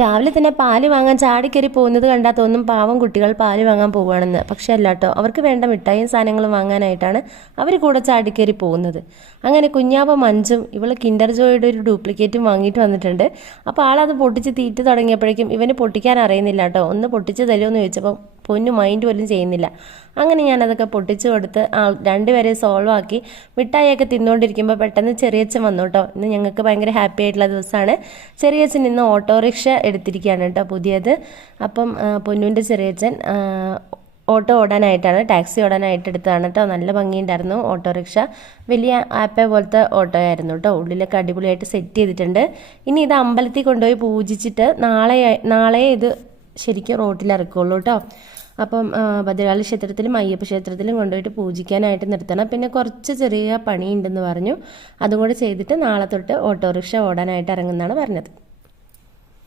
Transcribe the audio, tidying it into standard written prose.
രാവിലെ തന്നെ പാല് വാങ്ങാൻ ചാടിക്കറി പോകുന്നത് കണ്ടാൽ തോന്നും പാവം കുട്ടികൾ പാല് വാങ്ങാൻ പോവുകയാണെന്ന്. പക്ഷേ അല്ല കേട്ടോ, അവർക്ക് വേണ്ട മിഠായിയും സാധനങ്ങളും വാങ്ങാനായിട്ടാണ് അവർ കൂടെ ചാടിക്കറി പോകുന്നത്. അങ്ങനെ കുഞ്ഞാവ മഞ്ചും ഇവൾ കിൻഡർ ജോയുടെ ഒരു ഡ്യൂപ്ലിക്കേറ്റും വാങ്ങിയിട്ട് വന്നിട്ടുണ്ട്. അപ്പോൾ ആളത് പൊട്ടിച്ച് തീറ്റ തുടങ്ങിയപ്പോഴേക്കും ഇവന് പൊട്ടിക്കാൻ അറിയുന്നില്ല കേട്ടോ. ഒന്ന് പൊട്ടിച്ച് തരുമോ എന്ന് ചോദിച്ചപ്പോൾ പൊന്നു മൈൻഡ് പോലും ചെയ്യുന്നില്ല. അങ്ങനെ ഞാനതൊക്കെ പൊട്ടിച്ചു കൊടുത്ത് രണ്ടുപേരെ സോൾവ് ആക്കി മിഠായിയൊക്കെ തിന്നുകൊണ്ടിരിക്കുമ്പോൾ പെട്ടെന്ന് ചെറിയച്ഛൻ വന്നു കേട്ടോ. ഇന്ന് ഞങ്ങൾക്ക് ഭയങ്കര ഹാപ്പി ആയിട്ടുള്ള ദിവസമാണ്. ചെറിയച്ഛൻ ഇന്ന് ഓട്ടോറിക്ഷ എടുത്തിരിക്കുകയാണ് കേട്ടോ, പുതിയത്. അപ്പം പൊന്നുവിൻ്റെ ചെറിയച്ഛൻ ഓട്ടോ ഓടാനായിട്ടാണ്, ടാക്സി ഓടാനായിട്ട് എടുത്തതാണ് കേട്ടോ. നല്ല ഭംഗിയുണ്ടായിരുന്നു ഓട്ടോറിക്ഷ. വലിയ ആപ്പേ പോലത്തെ ഓട്ടോ ആയിരുന്നു കേട്ടോ. ഉള്ളിലൊക്കെ അടിപൊളിയായിട്ട് സെറ്റ് ചെയ്തിട്ടുണ്ട്. ഇനി ഇത് അമ്പലത്തിൽ കൊണ്ടുപോയി പൂജിച്ചിട്ട് നാളെ ഇത് ശരിക്കും റോട്ടിൽ ഇറക്കുള്ളൂ കേട്ടോ. അപ്പം ഭദ്രകാളി ക്ഷേത്രത്തിലും അയ്യപ്പ ക്ഷേത്രത്തിലും കൊണ്ടുപോയിട്ട് പൂജിക്കാനായിട്ട് നിർത്തണം. പിന്നെ കുറച്ച് ചെറിയ പണിയുണ്ടെന്ന് പറഞ്ഞു. അതും കൂടെ ചെയ്തിട്ട് നാളെ തൊട്ട് ഓട്ടോറിക്ഷ ഓടാനായിട്ട് ഇറങ്ങുന്നതാണ് പറഞ്ഞത്.